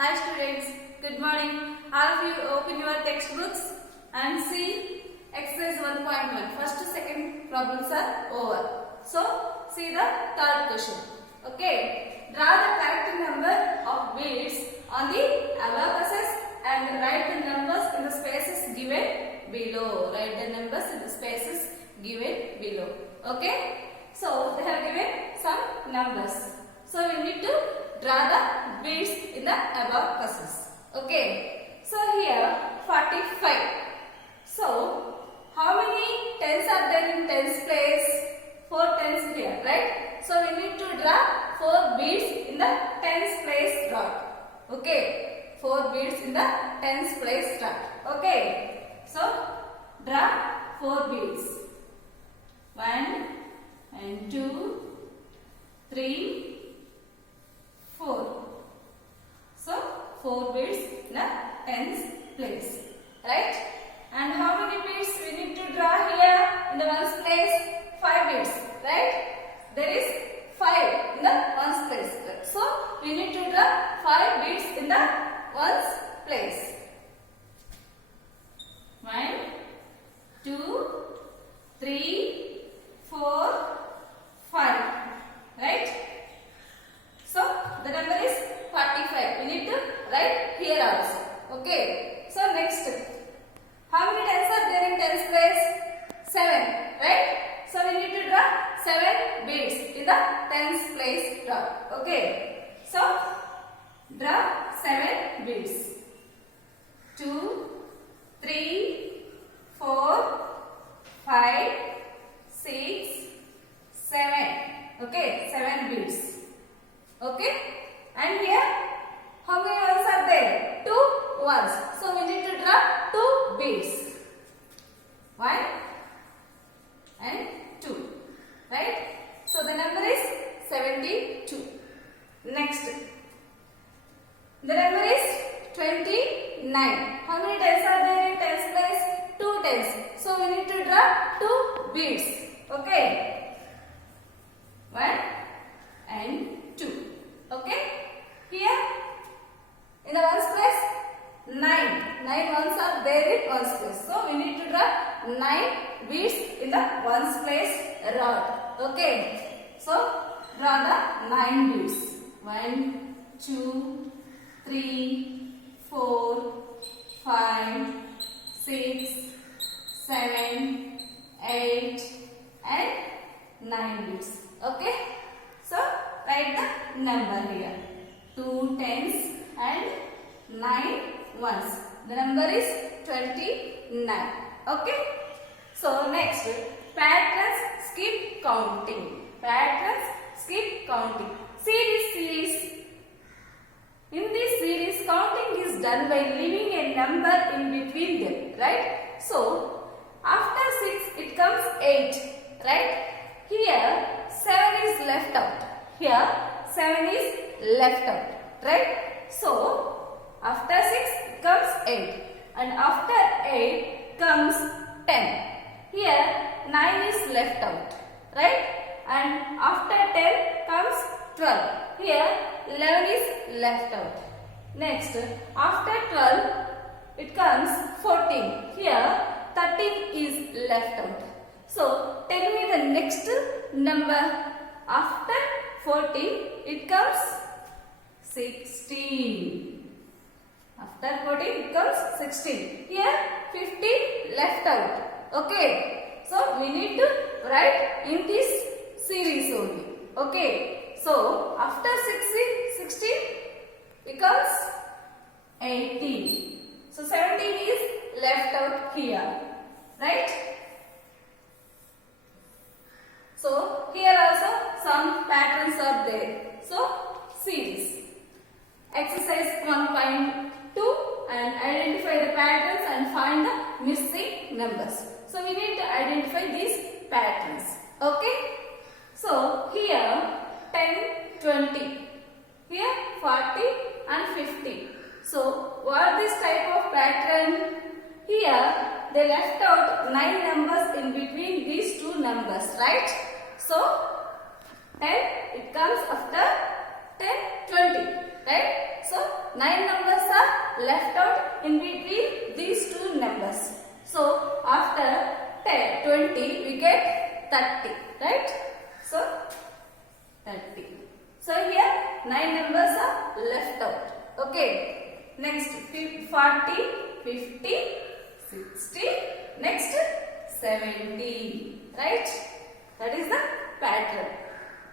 Hi students, good morning. All of you open your textbooks and see exercise 1.1. First, second problems are over. So, see the third question. Okay, draw the correct number of beads on the abacuses and write the numbers in the spaces given below. Write the numbers in the spaces given below. Okay, so they have given some numbers. So, we need to draw the beads in the abacuses. Okay. So here 45. So how many tens are there in tens place? 4 tens here, right? So we need to draw 4 beads in the tens place rod. Okay. 4 beads in the tens place rod. Okay. So draw 4 beads. 1 and 2, 3, 4. So 4 beads in the tens place, right? And how many beads we need to draw here in the ones place? 5 beads, right? There is 5 in the ones place. So we need to draw 5 beads in the ones place. 1, 2, 3, 4, 5, right? So the number is 45. We need to write here also. Okay. So next, how many tens are there in tens place? 7, right? So we need to draw 7 beads in the tens place draw. Okay. So draw 7 beads. 2, 3, 4, 5, 6, 7. Okay, 7 beads. Okay, and here how many ones are there? 2 ones. So we need to draw 2 beads. 1 and 2, right? So the number is 72. Next, the number is 29. How many tens are there in tens place? 2 tens. So we need to draw 2 beads. Okay, 1 and 2. Okay, here in the ones place 9 ones are there in ones place. So we need to draw 9 beads in the ones place rod. Okay, so draw the 9 beads. 1, 2, 3, 4, 5, 6, 7, 8 and 9 beads. Okay, so write the number here. 2 tens and 9 ones. The number is 29. Okay. So next, patterns skip counting. Patterns skip counting. Series. In this series, counting is done by leaving a number in between them. Right. So after 6, it comes 8. Right. Here 7 is left out. Here 7 is left out, right? So after 6 comes 8 and after 8 comes 10. Here 9 is left out, right? And after 10 comes 12. Here 11 is left out. Next, after 12 it comes 14. Here 13 is left out. So tell me the next number after 14, it comes 16. After 14, it comes 16. Here, 15 left out. Okay. So, we need to write in this series only. Okay. So, after 16 becomes 18. So, 17 is left out here. Right? So, here also some patterns are there. So, series. Exercise 1.2 and identify the patterns and find the missing numbers. So, we need to identify these patterns. Okay. So, here 10, 20. Here 40 and 50. So, what this type of pattern? Here they left out 9 numbers in between these 2 numbers, right? So 10, it comes after 10, 20, right? So 9 numbers are left out in between these two numbers. So after 10, 20 we get 30, right? So 30. So here 9 numbers are left out. Okay. Next 40, 50, 60. Next 70. Right? That is the pattern.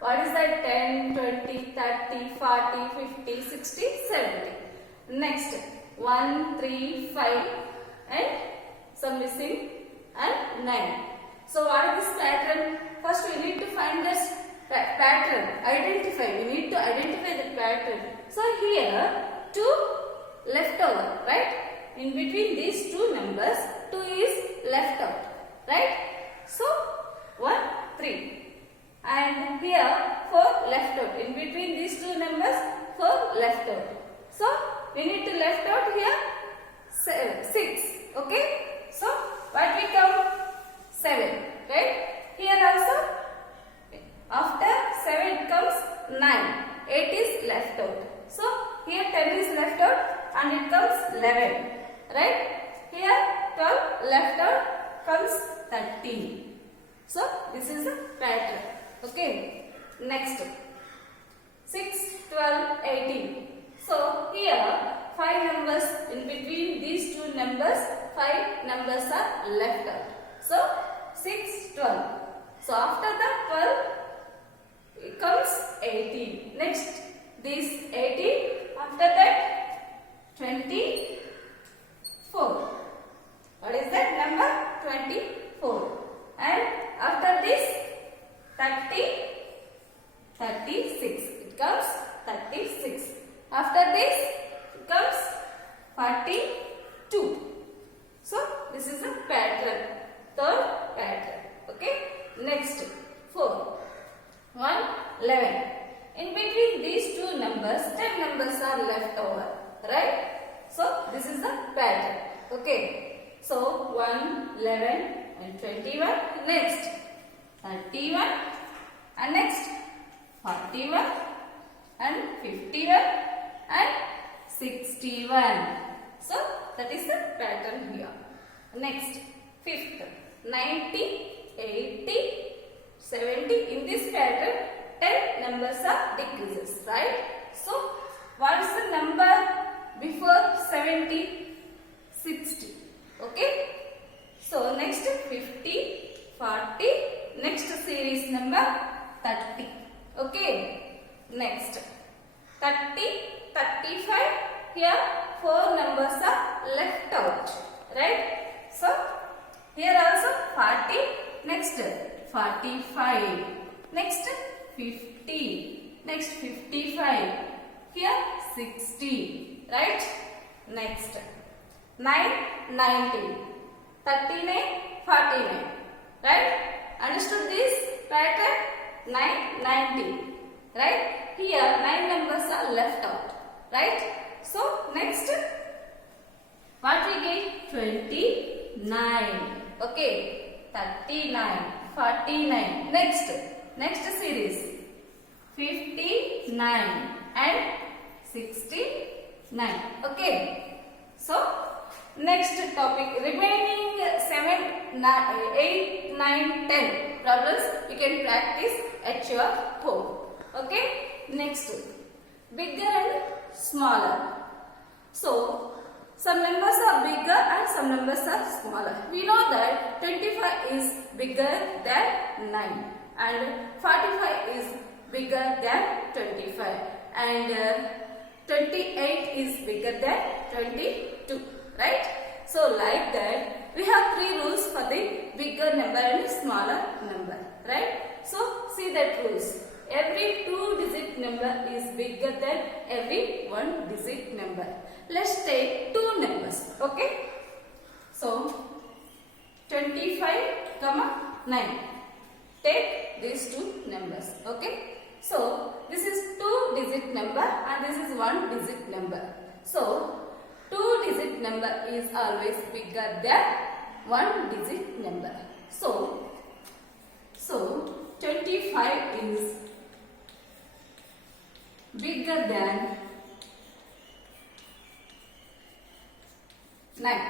What is that? 10, 20, 30, 40, 50, 60, 70. Next 1, 3, 5 and some missing and 9. So what is this pattern? First we need to find this pattern. Identify. We need to identify the pattern. So here 2 left over, right? In between these two numbers, 2 is left out, right? So 1, 3. And here 4 left out. In between these two numbers, 4 left out. So we need to left out here 6. Okay? So what we count? 7. Right? Here also after 7 comes 9. 8 is left out. So here 10 is left out and it comes 11. Right? Here 12 left out comes 13. So this is the pattern. Okay. Next 6, 12, 18. So here 5 numbers in between these two numbers, 5 numbers are left out. So 6, 12. So after the 12 it comes 18. Next this 18. After that 24. What is that number? 24. And after this 30, 36. It comes 36. After this it comes 42. So this is a pattern. Third pattern. Okay. Next 4. 1, 11. In between these two numbers, 10 numbers are left over. Right? So this is the pattern. Okay. So 1, 11 and 21. Next 31 and next 41 and 51 and 61. So that is the pattern here. Next 5th 90, 80, 70. In this pattern 10 numbers are decreases, right? So what is the number before 70? 60. Okay. So next 50, 40. Next series number 30. Okay. Next 30, 35. Here 4 numbers are left out. Right? So here also 40. Next 45. Next 50. Next 55. Here 60. Right? Next 9, 90. 39, 49. Right? Understood this pattern? 9, 90. Right? Here 9 numbers are left out. Right? So next what we get? 29. Okay. 39, 49. Next series 59 and 69. Okay. So next topic, remaining 7, 8, 9, 10 problems you can practice at your home. Okay. Next, bigger and smaller. So some numbers are bigger and some numbers are smaller. We know that 25 is bigger than 9 and 45 is bigger than 25 and 28 is bigger than 22. Right? So like that we have 3 rules for the bigger number and smaller number. Right? So see that rules. Every 2-digit number is bigger than every 1-digit number. Let's take 2 numbers. Okay? So 25, 9. Take these 2 numbers. Okay? So this is 2-digit number and this is 1-digit number. So 2-digit number is always bigger than 1-digit number. So 25 is bigger than 9.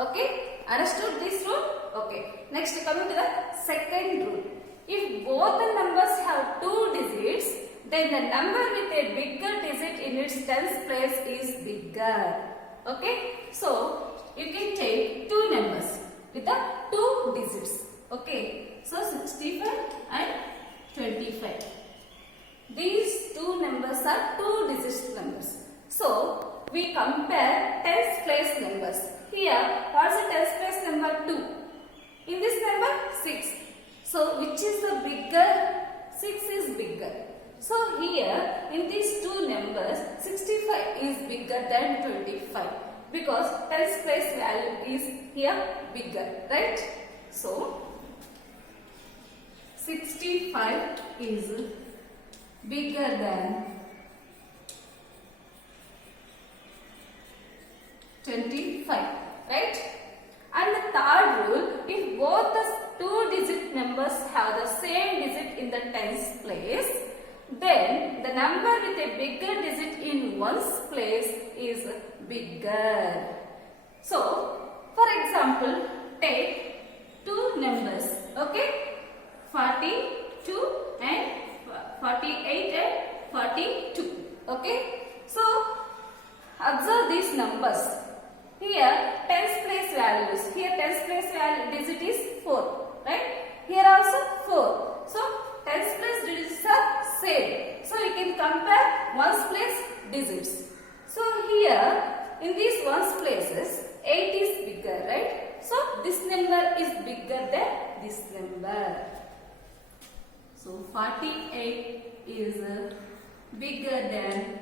Okay, understood this rule? Okay, next coming to the second rule. If both the numbers have 2 digits, then the number with a bigger digit in its tens place is bigger. Okay, so you can take 2 numbers with the 2 digits. Okay, so 65 and 25. These 2 numbers are 2 digit numbers. So we compare tens place numbers. Here, what is the tens place number? 2. In this number, 6. So which is the bigger? 6 is bigger. So here, in these 2 numbers, 65 is bigger than 25 because tens place value is here bigger, right? So 65 is bigger than 25, right? And the third rule, if both the 2-digit numbers have the same digit in the tens place, then the number with a bigger digit in ones place is bigger. So, for example, take 2 numbers, okay? 42 and 48 and 42, okay? So, observe these numbers. Here, tens place values. Here, tens place value digit is 4, right? Here also 4. So, tens place digits are same. So, you can compare ones place digits. So, here, in these ones places, 8 is bigger, right? So, this number is bigger than this number. So, 48 is bigger than